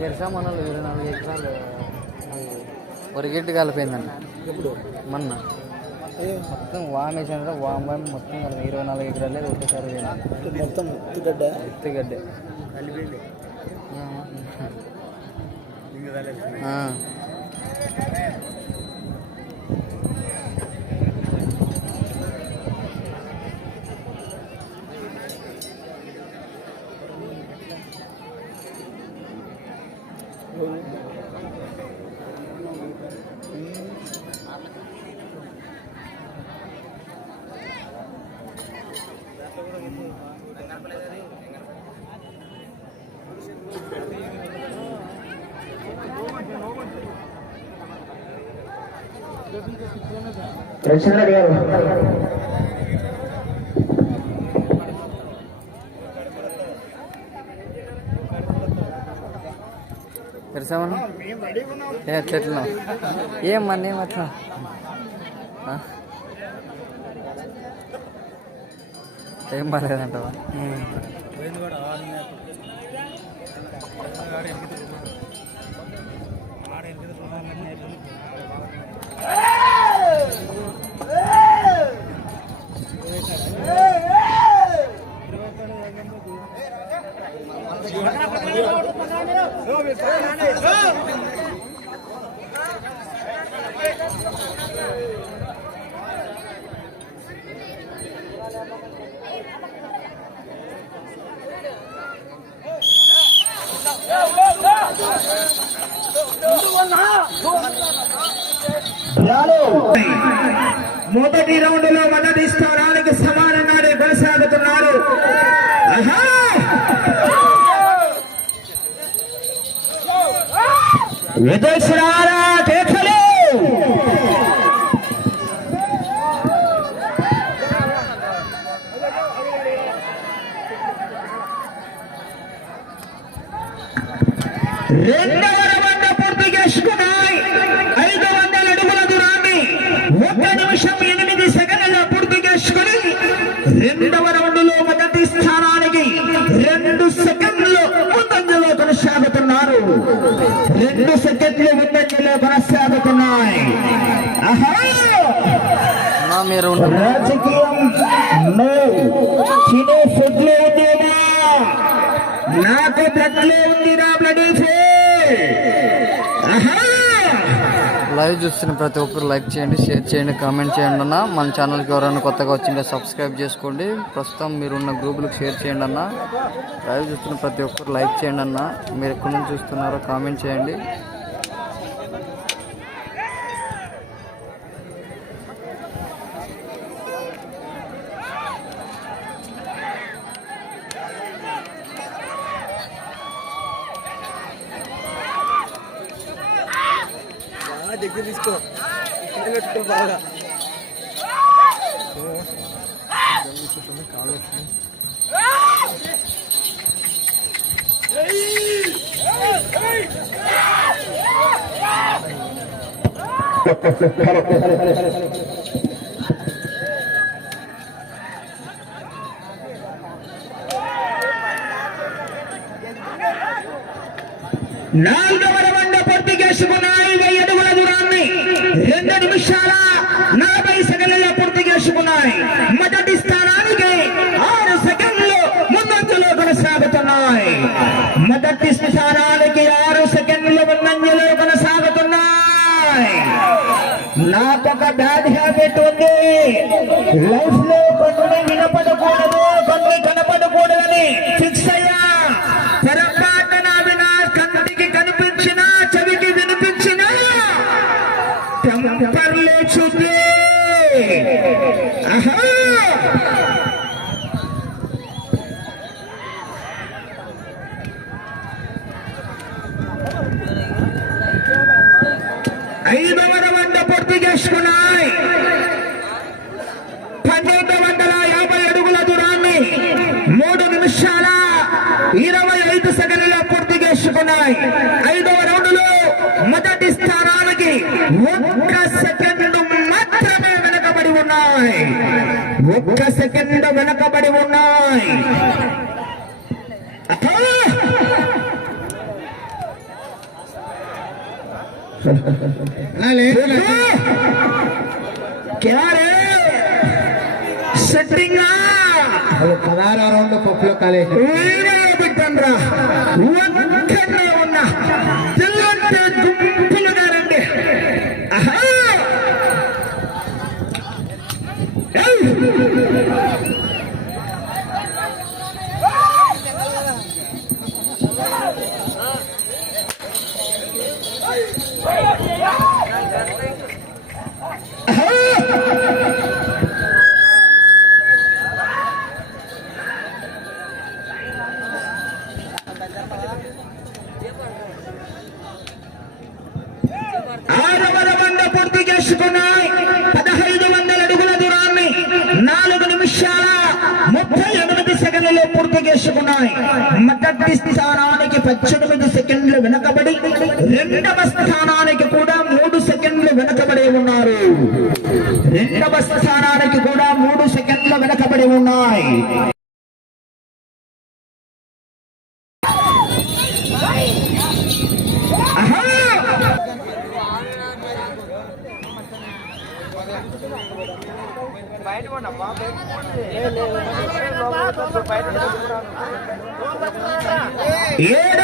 ఎరసా మన ఇరవై నాలుగు ఎకరాలు కలిపోయిందండి ఎప్పుడు? మొన్న. మొత్తం వామ్ వేసాను వామ్ వామ్ మొత్తం కలిపి ఇరవై నాలుగు ఎకరాలే ఒకటేసారి పోయింది మొత్తం గడ్డ? ఎత్తుగడ్డే ఆ. రవిచంద్ర గారు. ఏ అట్లా ఎట్లా ఏం మన ఏం అట్లా? ఏం బాగాలేదంటవా ఆడ ఎనిమిది ఆడ ఎనిమిది మొదటి రౌండ్లో మొదటి స్థానానికి సమానంగానే కొనసాగుతున్నారు ఆహా! మీరు. రాజకీయం నో. చినే ఫుడ్లో ఉందేనా నాకు బ్లడ్లో బ్లడీ ఆహా. లైవ్ చూస్తున్న ప్రతి ఒక్కరు లైక్ చేయండి షేర్ చేయండి కామెంట్ చేయండి అన్న. మన ఛానల్కి ఎవరైనా కొత్తగా వచ్చింటే సబ్స్క్రైబ్ చేసుకోండి. ప్రస్తుతం మీరున్న గ్రూపులకు షేర్ చేయండి అన్న. లైవ్ చూస్తున్న ప్రతి ఒక్కరు లైక్ చేయండి అన్న. మీరు ఎక్కడి నుంచి చూస్తున్నారో కామెంట్ చేయండి. దగ్గర తీసుకో. ఇక్కడ బాగా. రెండు నిమిషాల నలభై సెకండ్లలో పూర్తి చేసుకున్నాయి. మొదటి స్థానానికి ఆరు సెకండ్లు ముందంజలో కొనసాగుతున్నాయి. మొదటి స్థానానికి ఆరు సెకండ్లు ముందంజలో కొనసాగుతున్నాయి. నాకొక బ్యాడ్ హ్యాబిట్ ఉంది. లైఫ్లో కొన్ని వినపడకూడదు కొన్ని కనపడకూడదని ఐదవ రౌండ్ పూర్తి చేసుకున్నాయి. పన్నెండు వందల యాభై అడుగుల దూరాన్ని మూడు నిమిషాల ఇరవై ఐదు సెకండ్ల పూర్తి చేసుకున్నాయి. ఐదవ రౌండ్లో మొదటి స్థానానికి ఒక్క సెకండ్ మాత్రమే వెనకబడి ఉన్నాయి. ఒక్క సెకండ్ వెనకబడి ఉన్నాయి. Dale, dale. ¿Qué haré? Dar a Rondo por. వెనకబడి రెండవ స్థానానికి కూడా మూడు సెకండ్లు వెనకబడి ఉన్నారు రెండవ స్థానానికి కూడా మూడు సెకండ్లు వెనకబడి ఉన్నాయి ఆహా! ఏడవ వద్ద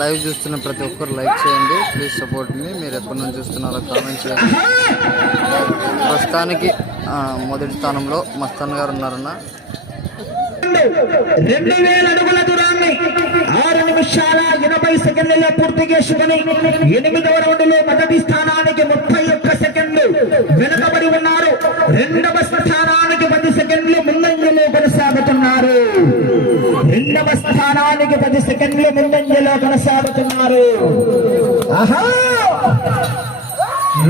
లైవ్ చూస్తున్న ప్రతి ఒక్కరు లైక్ చేయండి. ప్లీజ్ సపోర్ట్ మీ మీరు ఎప్పటి నుంచి చూస్తున్నారో కామెంట్ చేయండి. ప్రస్తుతానికి మొదటి స్థానంలో మస్తాన్ గారు ఉన్నారన్న. రెండు వేల అడుగుల దూరాన్ని ఆరు నిమిషాల ఎనభై సెకండ్లలో పూర్తి చేసుకుని ఎనిమిదవ రౌండ్లో మొదటి స్థానానికి ముప్పై ఒక్క సెకండ్లు వెనుకబడి ఉన్నారు. రెండవ స్థానానికి పది సెకండ్లు ముందంజలో కొనసాగుతున్నారు. రెండవ స్థానానికి పది సెకండ్లు ముందంజలో కొనసాగుతున్నారు.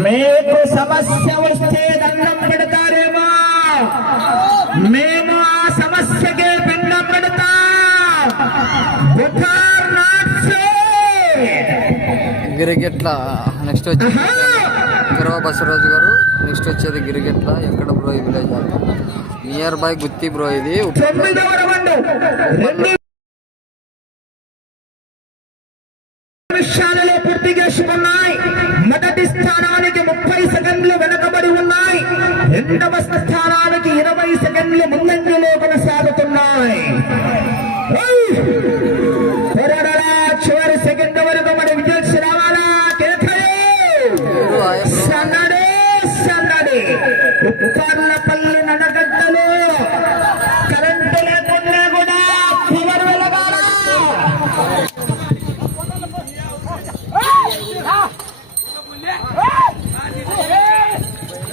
మీకు సమస్య వస్తే దండం పెడతారేమో. మేము ఆ సమస్యకే పిండం పెడతా. గిరిగెట్ల నెక్స్ట్ వచ్చి గిరవ బసవరాజు గారు నెక్స్ట్ వచ్చేది గిరిగెట్ల ఎక్కడ బ్రో ఈ village near by Gutti bro ఇది. నిమిషాలలో పూర్తి చేసుకున్నాయి. మొదటి స్థానానికి ముప్పై సెకండ్లు వెనకబడి ఉన్నాయి. రెండవ స్థానానికి ఇరవై సెకండ్లు ముందంజలో కొనసాగుతున్నాయి.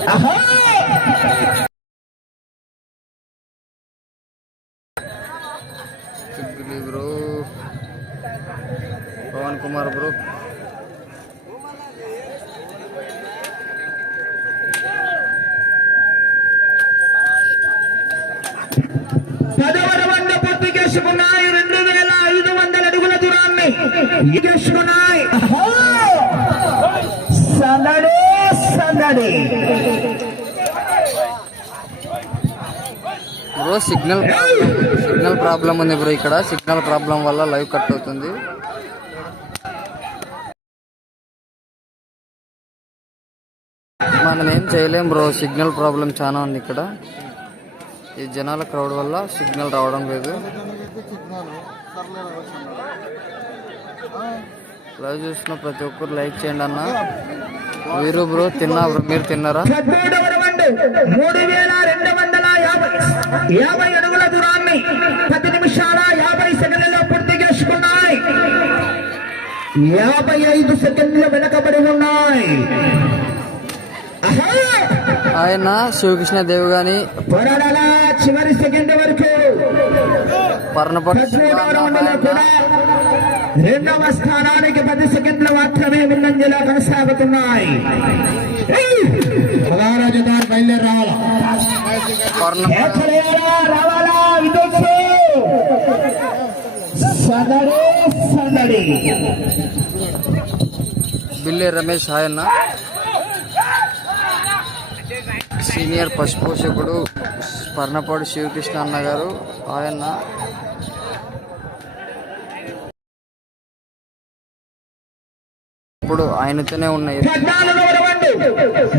আহা bro signal problem signal problem ఉంది బ్రో ఇక్కడ. సిగ్నల్ ప్రాబ్లం వల్ల లైవ్ కట్ అవుతుంది. మనం ఏం చేయలేం బ్రో సిగ్నల్ ప్రాబ్లం చాలా ఉంది ఇక్కడ. ఈ జనాల క్రౌడ్ వల్ల సిగ్నల్ రావడం లేదు. లైవ్ చూస్తున్న ప్రతి ఒక్కరు లైక్ చేయండి అన్న. వీరు బ్రో తిన్నా బ్రో మీరు తిన్నారా? మూడు వేల రెండు వందల యాభై యాభై అడుగుల దూరాన్ని పది నిమిషాల యాభై సెకండ్లలో పూర్తి చేసుకున్నాయి. యాభై ఐదు సెకండ్లు వెనకబడి ఉన్నాయి! ఆయన శివకృష్ణ దేవ్ గాని చివరి సెకండ్ వరకు. పర్ణపట్టు రెండవ స్థానానికి పది సెకండ్లు మాత్రమే ముందంజలో కొనసాగుతున్నాయి. ఏయ్! పదహారో బయలుదేరి రావాలా రావాలా విదోక్షు సందడి సందడి బిల్లి రమేష్ ఆయన సీనియర్ పశుపోషకుడు పర్ణపాడు శివకృష్ణ అన్న గారు ఆయన ఇప్పుడు ఆయనతోనే ఉన్నాయి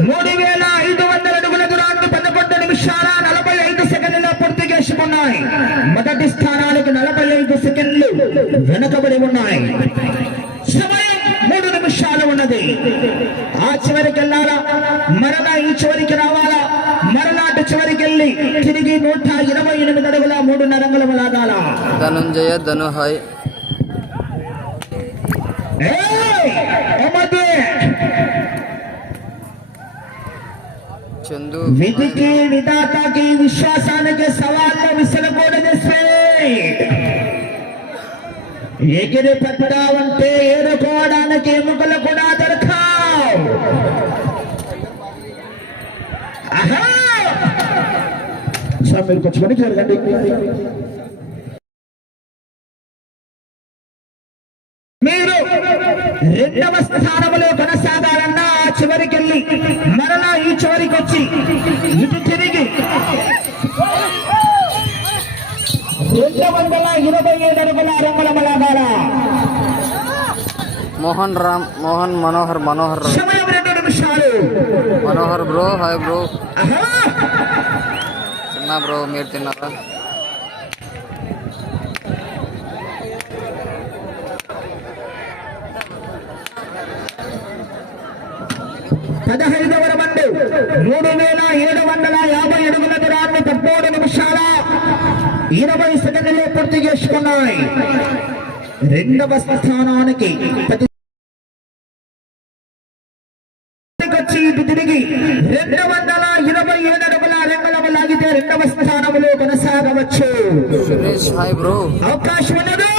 మూడు వేల ఐదు వందల అడుగుల దూరాన్ని పదకొండు నిమిషాల నలభై ఐదు సెకండ్ల పూర్తి చేసుకున్నాయి. మొదటి స్థానానికి నలభై ఐదు సెకండ్లు వెనుకబడి ఉన్నాయి. సమయం మూడు నిమిషాలు ఉన్నది. ఆ చివరికి వెళ్ళాలా? మరలా ఈ చివరికి రావాలా? మరలా అటు చివరికి వెళ్ళి తిరిగి నూట ఇరవై ఎనిమిది అడుగుల మూడున్నర అంగుళం లాగాల ధనుంజయ ధను విధికి విధాతకి విశ్వాసానికి సవాళ్ళు విసలకూడదు స్వీట్ ఎగిరి పెట్టావంటే ఏరుకోవడానికి ఎముకలు కూడా దొరకావు. మీరు కొంచెం వెనక్కి జరగండి మీరు రెండవ స్థానంలో కొనసాగాలన్నా ఆ చివరికి వెళ్ళి మరలా ఈ చివరికి వచ్చి ఇటు తిరిగి రెండు వందల ఇరవై ఏడు అడుగుల రంగుల లాగాల మోహన్ రామ్ మోహన్ మనోహర్ మనోహర్ సమయం రెండు నిమిషాలు. Manohar bro hi bro! తిన్నా బ్రో మీరు తిన్నారా? పదహైదవ రౌండ్ మూడు వేల ఏడు వందల యాభై అడుగుల దూరాన్ని పదమూడు నిమిషాల ఇరవై సెకండ్లు పూర్తి చేసుకున్నాయి. రెండవ స్థానానికి తిరిగి రెండు వందల ఇరవై ఏడు అడుగుల రంగుల లాగితే రెండవ స్థానంలో కొనసాగవచ్చు. అవకాశం ఉన్నది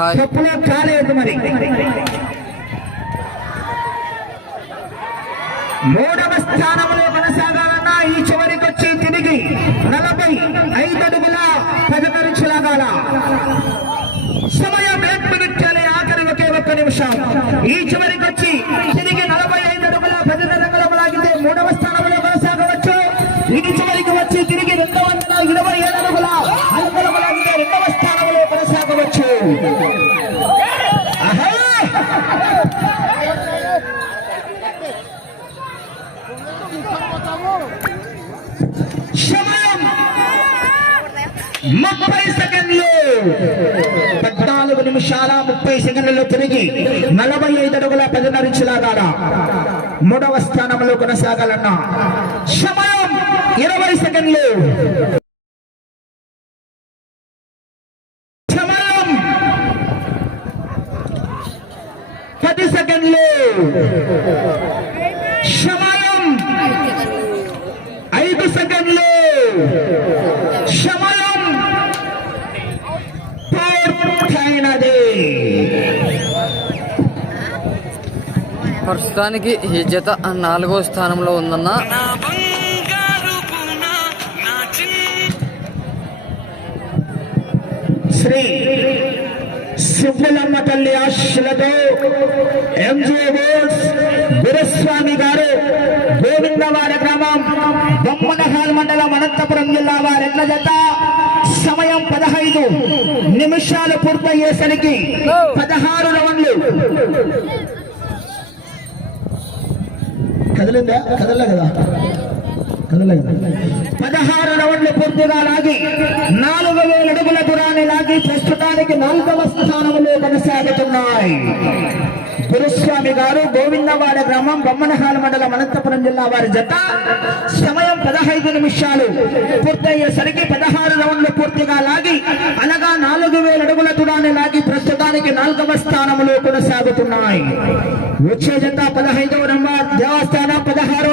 హాయ్. తప్పులో కాలేదు మరి. మూడవ స్థానంలో కొనసాగాలన్నా ఈ చివరికి వచ్చి తిరిగి నలభై ఐదు అడుగుల పదకరించలాగాల సమయం ఏడు మినిట్లే ఆఖరి ఒకే ఒక్క నిమిషం. ఈ చివరికి వచ్చి తిరిగి నలభై ఐదు అడుగుల పది రంగుల లాగితే మూడవ సెకండ్లలో తిరిగి నలభై ఐదు అడుగుల పదిన్నర ఇంచులాగాల మూడవ స్థానంలో కొనసాగాలన్నా సమయం ఇరవై సెకండ్లు. సమయం పది సెకండ్లు. ప్రస్తుతానికి ఈ జత నాలుగో స్థానంలో ఉందన్న. శ్రీ సుబ్బులమ్మ తల్లి ఆశలతో ఎంజే బోస్ గురుస్వామి గారు గోవిందవాడ గ్రామం బొమ్మనహాల్ మండలం అనంతపురం జిల్లా వారెట్ల జత. సమయం పదహైదు నిమిషాలు పూర్తయ్యేసరికి పదహారు రౌండ్లు కదిలిందా? కదలే కదా. కదలే కదా. పదహారు రౌండ్లు పూర్తిగా లాగి నాలుగు వేల అడుగుల దూరాన్ని లాగి ప్రస్తుతానికి నాలుగవ స్థానంలో కొనసాగుతున్నాయి. గురుస్వామి గారు గోవిందవాడ గ్రామం బొమ్మనహాల మండలం అనంతపురం జిల్లా వారి జత. సమయం పదహైదు నిమిషాలు. పూర్తయ్యేసరికి పదహారు రౌండ్లు పూర్తిగా లాగి అనగా నాలుగు వేల అడుగుల తుడాన్ని లాగి ప్రస్తుతానికి నాలుగవ స్థానంలో కొనసాగుతున్నాయి. వచ్చే జత పదహైదవ నెంబర్ దేవస్థానం పదహారవ